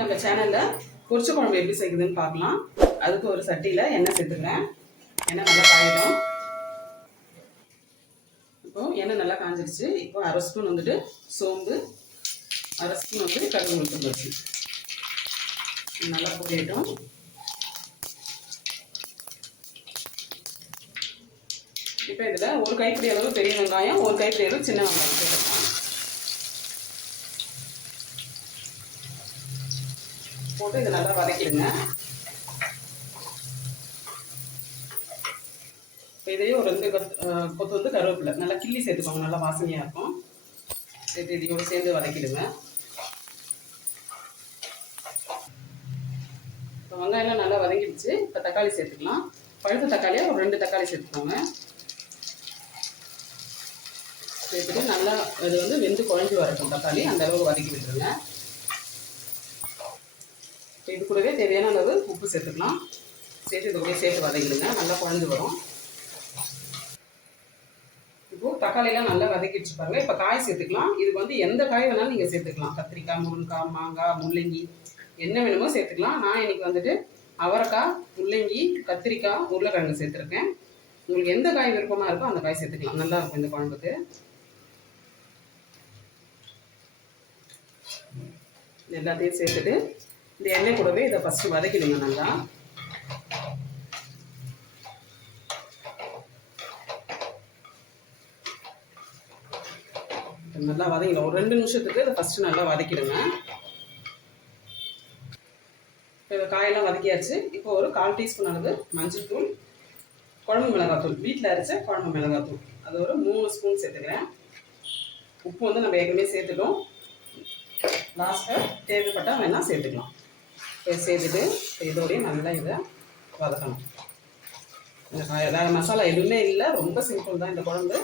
நம்ம சேனலில் பொரிச்ச குழம்பு எப்படி செய்யுதுன்னு பார்க்கலாம். அதுக்கு ஒரு சட்டியில் எண்ணெய் சேர்த்துக்கிறேன். எண்ணெய் நல்லா காயணும். இப்போ எண்ணெய் நல்லா காஞ்சிருச்சு. இப்போ அரை ஸ்பூன் வந்துட்டு சோம்பு, அரை ஸ்பூன் வந்துட்டு கடுகு உளுத்தம் பருப்பு நல்லா பொரியட்டும். இப்போ இதில் ஒரு கைப்பிடி அளவு பெரிய வெங்காயம், ஒரு கைப்பிடி அளவு சின்ன வெங்காயம் சேர்த்துக்கலாம். போட்டு இதை நல்லா வதக்கிடுங்க. இதையும் ஒரு 2 கொத்து வந்து கருவேப்பிலை நல்லா கிள்ளி சேர்த்துக்கோங்க, நல்லா வாசனையாக இருக்கும். சேர்த்து இதையோடு சேர்ந்து வதக்கிடுங்க. இப்போ வெங்காயம்லாம் நல்லா வதங்கிடுச்சு. இப்போ தக்காளி சேர்த்துக்கலாம். பழுத்த தக்காளியாக ஒரு 2 தக்காளி சேர்த்துக்கோங்க. சேர்த்துட்டு நல்லா அது வந்து வெந்து குழஞ்சி வரட்டும். தக்காளி அந்த அளவுக்கு வதக்கி விட்டுருங்க. இது கூடவே தேவையான அளவு உப்பு சேர்த்துக்கலாம். சேர்த்து இது கூட சேர்த்து வதக்கிடுங்க. நல்லா குழஞ்சி வரும். இப்போ தக்காளியெல்லாம் நல்லா வதக்கிடுச்சு பாருங்க. இப்போ காய் சேர்த்துக்கலாம். இதுக்கு வந்து எந்த காய் வேணாலும் நீங்கள் சேர்த்துக்கலாம். கத்திரிக்காய், முருங்கைக்காய், மாங்காய், முள்ளங்கி என்ன வேணுமோ சேர்த்துக்கலாம். நான் இன்னைக்கு வந்துட்டு அவரைக்காய், முள்ளங்கி, கத்திரிக்காய், உருளைக்கிழங்கு சேர்த்துருக்கேன். உங்களுக்கு எந்த காய் விருப்பமாக இருக்கோ அந்த காய் சேர்த்துக்கலாம். நல்லா இருக்கும் இந்த குழம்புக்கு. எல்லாத்தையும் சேர்த்துட்டு இந்த எண்ணெய் கூடவே இதை ஃபஸ்ட்டு வதக்கிடுங்க. நல்லா நல்லா வதங்கிடும். ஒரு 2 நிமிஷத்துக்கு இதை ஃபஸ்ட்டு நல்லா வதக்கிடுங்க. இப்போ இந்த காயெல்லாம் வதக்கியாச்சு. இப்போ ஒரு 1/4 டீஸ்பூன் அளவு மஞ்சள் தூள், குழம்பு மிளகாத்தூள், வீட்டில் அரைச்ச குழம்பு மிளகாத்தூள் அது ஒரு 3 ஸ்பூன் சேர்த்துக்கிறேன். உப்பு வந்து நம்ம ஏற்கனவே சேர்த்துட்டோம். லாஸ்ட்டாக தேவைப்பட்டால் வேணால் சேர்த்துக்கலாம். இப்போ சேர்த்துட்டு இதோடய நல்லா இதை வதக்கணும். இந்த வேறு மசாலா எதுவுமே இல்லை, ரொம்ப சிம்பிள் தான் இந்த குழம்பு.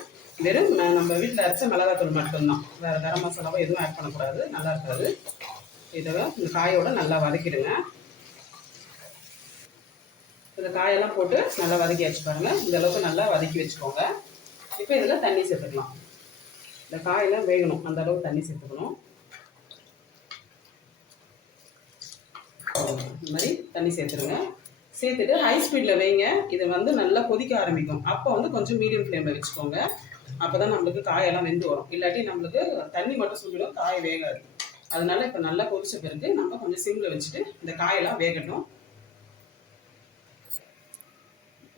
வெறும் நம்ம வீட்டில் அரைச்ச மிளகாத்தூள் மட்டும்தான், வேறு கரம் மசாலாவோ எதுவும் ஆட் பண்ணக்கூடாது, நல்லா இருக்காது. இதை இந்த காயோட நல்லா வதக்கிடுங்க. இந்த காயெல்லாம் போட்டு நல்லா வதக்கி வச்சு பாருங்கள். இந்த அளவுக்கு நல்லா வதக்கி வச்சுக்கோங்க. இப்போ இதில் தண்ணி சேர்த்துக்கலாம். இந்த காயெல்லாம் வேகணும், அந்த அளவுக்கு தண்ணி சேர்த்துக்கணும். இந்த மாதிரி தண்ணி சேர்த்துருங்க. சேர்த்துட்டு ஹை ஸ்பீடில் வைங்க. இது வந்து நல்லா கொதிக்க ஆரம்பிக்கும். அப்போ வந்து கொஞ்சம் மீடியம் ஃப்ளேமில் வச்சுக்கோங்க. அப்போ தான் நம்மளுக்கு காயெல்லாம் வெந்து வரும். இல்லாட்டி நம்மளுக்கு தண்ணி மட்டும் சுண்டிடும், காய் வேகாது. அதனால இப்போ நல்லா கொதிச்ச பிறகு நம்ம கொஞ்சம் சிம்மில் வச்சுட்டு இந்த காயெல்லாம் வேகட்டும்.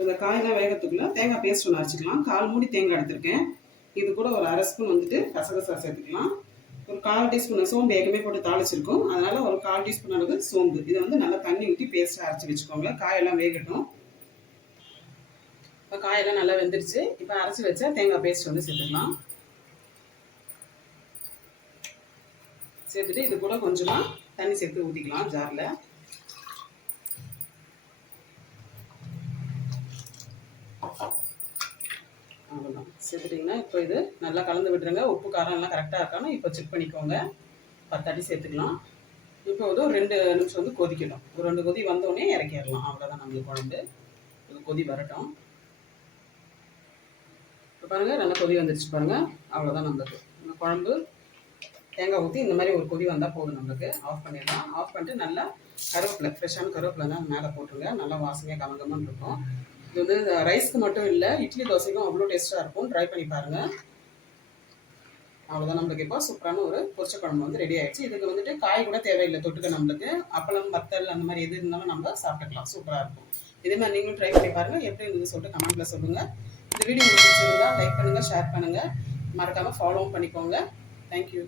இந்த காயெல்லாம் வேகத்துக்குள்ள தேங்காய் பேஸ்ட் ஒன்று அரைச்சிக்கலாம். 1/4 மூடி தேங்காய் எடுத்திருக்கேன். இது கூட ஒரு அரை ஸ்பூன் வந்துட்டு கசகசா சேர்த்துக்கலாம். ஒரு 1/4 டீஸ்பூன் சோம்பு ஏற்கனவே போட்டு தாளிச்சிருக்கோம். அதனால ஒரு 1/4 டீஸ்பூன் அளவு சோம்பு. இதை வந்து நல்லா தண்ணி ஊற்றி பேஸ்ட்டாக அரைச்சி வச்சுக்கோங்க. காயெல்லாம் வேகட்டும். இப்போ காயெல்லாம் நல்லா வெந்துருச்சு. இப்போ அரைச்சி வச்சா தேங்காய் பேஸ்ட் வந்து சேர்த்துக்கலாம். சேர்த்துட்டு இது கூட கொஞ்சமாக தண்ணி சேர்த்து ஊற்றிக்கலாம் ஜாரில். அவ்வளோதான். சேர்த்துட்டிங்கன்னா இப்போ இது நல்லா கலந்து விட்டுருங்க. உப்பு காரம் எல்லாம் கரெக்டாக இருக்கான்னு இப்போ செக் பண்ணிக்கோங்க. 10 அடி சேர்த்துக்கலாம். இப்போ வந்து ஒரு 2 நிமிஷம் வந்து கொதிக்கணும். ஒரு 2 கொதி வந்தோடனே இறக்கிடலாம். அவ்வளோதான் நம்மளுக்கு குழம்பு. இது கொதி வரட்டும். இப்போ பாருங்கள் நல்லா கொதி வந்துருச்சு பாருங்கள். அவ்வளோதான் நம்மளுக்கு இந்த குழம்பு. தேங்காய் ஊற்றி இந்த மாதிரி ஒரு கொதி வந்தால் போதும் நம்மளுக்கு. ஆஃப் பண்ணிடலாம். ஆஃப் பண்ணிட்டு நல்லா கருவேப்பிலை, ஃப்ரெஷ்ஷான கருவேப்பிலை தான் மேலே போட்டுருங்க. நல்லா வாசனையாக கமகமன்னு இருக்கும். இது வந்து ரைஸ்க்கு மட்டும் இல்லை, இட்லி தோசைக்கும் அவ்வளோ டேஸ்ட்டாக இருக்கும். ட்ரை பண்ணி பாருங்கள். அவ்வளோதான். நம்மளுக்கு இப்போ சூப்பரான ஒரு பொரிச்ச குழம்பு வந்து ரெடி ஆகிடுச்சு. இதுக்கு வந்துட்டு காய் கூட தேவையில்லை தொட்டுக்க. நம்மளுக்கு அப்பளம், வத்தல் அந்த மாதிரி எது இருந்தாலும் நம்ம சாப்பிட்டுக்கலாம். சூப்பராக இருக்கும். இதே மாதிரி நீங்களும் ட்ரை பண்ணி பாருங்கள். எப்படி இருந்தது சொல்லிட்டு கமெண்ட்டில் சொல்லுங்கள். இந்த வீடியோ உங்களுக்கு பிடிச்சிருந்தா லைக் பண்ணுங்கள், ஷேர் பண்ணுங்கள், மறக்காமல் ஃபாலோவும் பண்ணிக்கோங்க. தேங்க்யூ.